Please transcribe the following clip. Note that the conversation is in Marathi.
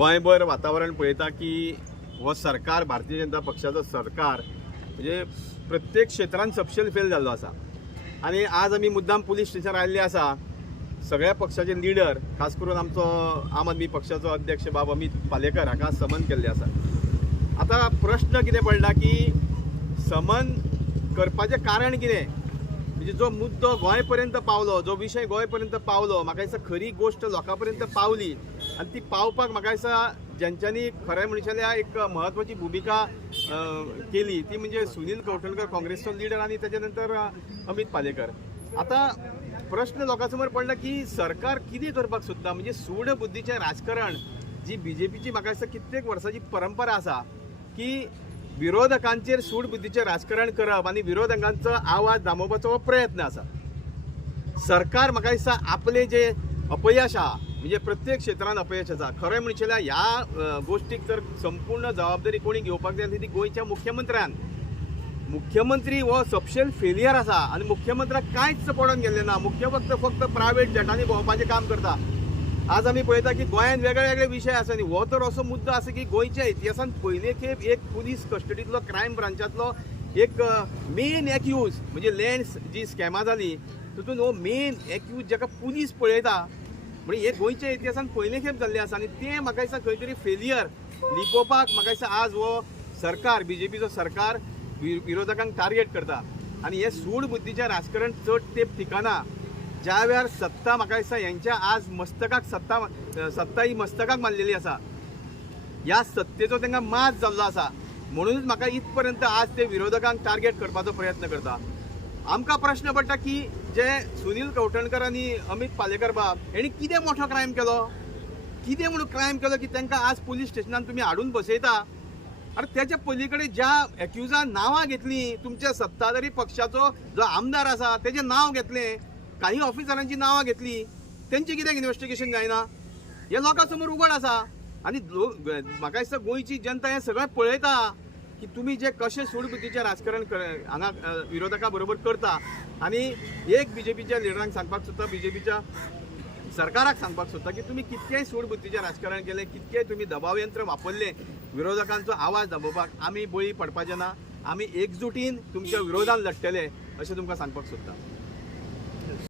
गोंयभर वातावरण पळयता की हो सरकार भारतीय जनता पक्षाचो सरकार म्हणजे प्रत्येक क्षेत्रांत सपशेल फेल जाल्लो आसा। आनी आज आमी मुद्दाम पुलीस स्टेशनार आयिल्ले आसा। सगळ्या पक्षाचे लिडर खास करून आमचो आम आदमी पक्षाचो अध्यक्ष बाब अमित पालेकर हाका समन केल्ले आसा। आता प्रश्न कितें पडला की समन करपाचें कारण कितें, म्हणजे जो मुद्दो गोंय पर्यंत पावलो, जो विशय गोंय पर्यंत पावलो, म्हाका दिसता खरी गोष्ट लोकां पर्यंत पावली आनी ती पावपाक म्हाका दिसता ज्यांच्यांनी खरें म्हणशाल्या एक महत्वाची भूमिका केली ती म्हणजे सुनील कवठणकर काँग्रेसचो लिडर आनी तेजे नंतर अमित पालेकर। आता प्रश्न लोकांसमोर पडला की सरकार कितें करपाक सोदता, म्हणजे सूड बुद्धीचें राजकारण जी बीजेपीची म्हाका दिसता कित्येक वर्सांची परंपरा आसा की विरोधकांचेर सूड बुद्धीचें राजकारण करप आनी विरोधकांचो आवाज दामोवपाचो प्रयत्न आसा। सरकार म्हाका दिसता आपले जे अपयश आहा म्हणजे प्रत्येक क्षेत्रांत अपयश आसा, खरें म्हणचे ह्या गोष्टीक जर संपूर्ण जबाबदारी कोणी घेवपाक जाय ती गोंयच्या मुख्यमंत्र्यान। मुख्यमंत्री हो सपशेल फेलियर आसा आनी मुख्यमंत्र्याक कांयच पडोन गेल्लें ना। मुख्य फक्त प्रायवेट जेटांनी भोंवपाचें काम करता। आज आमी पळयता की गोंयांत वेगळे वेगळे विशय आसा न्ही, हो तर असो मुद्दो आसा की गोंयच्या इतिहासान पयले खेप एक पुलीस कस्टडींतलो क्रायम ब्रांचांतलो एक मेन एक्यूज म्हणजे लँड्स जी स्कॅमां जाली तितून हो मेन एक्यूज जाका पुलीस पळयता म्हणजे हे गोंयच्या इतिहासान पयले खेप जाल्लें आसा आनी तें म्हाका दिसता खंय तरी फेलियर लिपोवपाक म्हाका दिसता आज हो सरकार बीजेपीचो सरकार विरोधकांक टार्गेट करता। आनी हे सूड बुद्धीचें राजकारण चड तेंप टिकना। ज्या वेळार सत्ता म्हाका दिसता यांच्या आज मस्तकाक सत्ता ही मस्तकाक मारलेली आसा, ह्या सत्तेचो तांकां माज जाल्लो आसा। म्हणूनच म्हाका इथपर्यंत आज ते विरोधकांक टार्गेट करपाचो प्रयत्न करता। आमकां प्रश्न पडटा की जे सुनील कवठणकर आनी अमित पालेकर बाब हेणी कितें मोठो क्रायम केलो, कितें म्हणून क्रायम केलो की तांकां आज पुलीस स्टेशनान तुमी हाडून बसयता। अरे त्याच्या पलीकडे ज्या एक्युजान नांवां घेतली तुमच्या सत्ताधारी पक्षाचो जो आमदार आसा तेजें नांव घेतलें, काही ऑफिसरांची नांवां घेतली, तेंची कित्याक इन्व्हेस्टिगेशन जायना हे लोकां समोर उघड आसा। आनी म्हाका दिसता गोंयची जनता हें सगळें पळयता की तुमी जे कशें सूडबुद्धीचें राजकारण हांगा विरोधकां बरोबर करता। आनी एक बीजेपीच्या लिडरांक सांगपाक सोदता, बीजेपीच्या सरकाराक सांगपाक सोदता की तुमी कितकेंय सूडबुद्धीचें राजकारण केलें, कितकेंय तुमी दबाव यंत्र वापरलें विरोधकांचो आवाज दाबोवपाक, आमी बळी पडपाचे ना। आमी एकजुटीन तुमच्या विरोधान लडटले अशें तुमकां सांगपाक सोदता।